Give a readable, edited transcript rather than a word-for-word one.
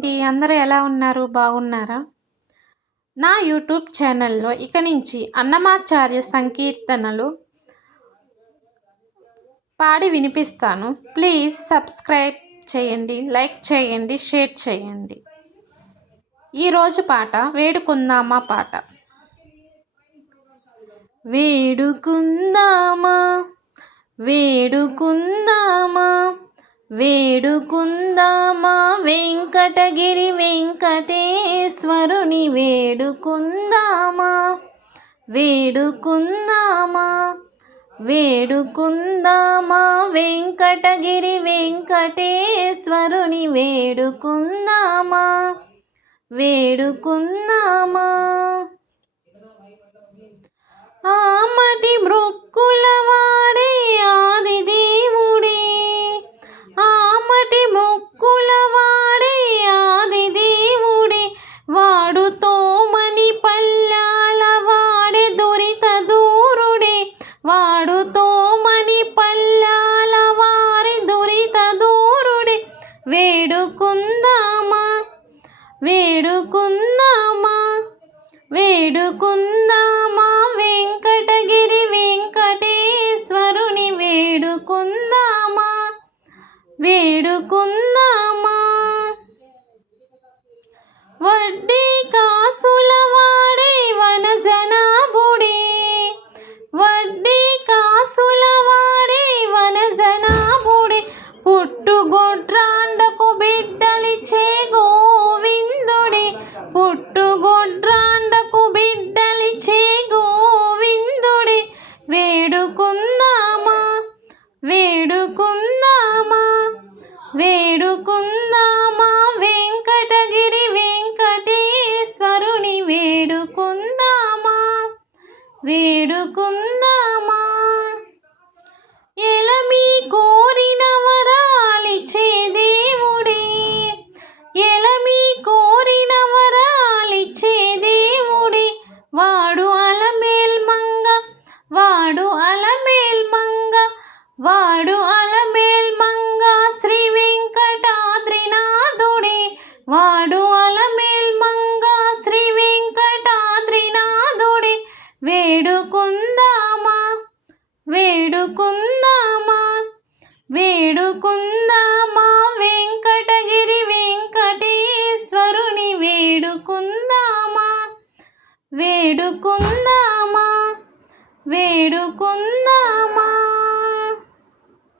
అండి. అందరూ ఎలా ఉన్నారు? బాగున్నారా? నా యూట్యూబ్ ఛానల్‌లో ఇక నుంచి అన్నమాచార్య సంకీర్తనలు పాడి వినిపిస్తాను. ప్లీజ్ సబ్స్క్రైబ్ చేయండి, లైక్ చేయండి, షేర్ చేయండి. ఈరోజు పాట వేడుకుందామా పాట. వేడుకుందామా వేడుకుందామా వేడుకుందామా వెంకటగిరి వెంకటేశ్వరుని వేడుకుందామా వేడుకుందామా వేడుకుందామా వెంకటగిరి వెంకటేశ్వరుని వేడుకుందామా వేడుకుందామా. ఆమటి మృక్కుల వాడే ఆది దేవుడే, ఆమటి మొక్కుల వాడే ఆది దేవుడే, వాడు తోమని పల్లాల వాడే దురిత దూరుడే, వాడు తోమని పల్లాల వారి దురిత దూరుడే. వేడుకుందామా వేడుకుందామా వేడుకుందామా వెంకటగిరి వెంకటేశ్వరుని వేడుకుందామా వేడుకుందామా. వడ్డీ కాసుల వాడే వనజనాభుడే, వడ్డీ కాసుల వాడే వనజనాభుడే, పుట్టుగొడ్రాండకు బిడ్డలిచ్చే గోవిందుడే, పుట్టుగొడ్రాండకు బిడ్డలిచ్చే గోవిందుడే. వేడుకుందామా వేడుకుందామా వేడుకుందామా వెంకటగిరి వెంకటేశ్వరుని వేడుకుందామా వేడుకుందామా. ఎలమి కోరిన వరాలిచ్చే దేవుడే, ఎలమి కోరిన వరాలిచ్చే దేవుడే, వాడు అలమేల్ మంగ, వాడు అలమేల్ మంగ, వాడు అలమేల్ మంగ శ్రీ వెంకటాద్రినాథుడే, వాడు అలమేల్ మంగ శ్రీ వెంకటాద్రినాథుడే. వేడుకుందామా వేడుకుందామా వేడుకుందామా వెంకటగిరి వెంకటేశ్వరుని వేడుకుందామా వేడుకుందామా.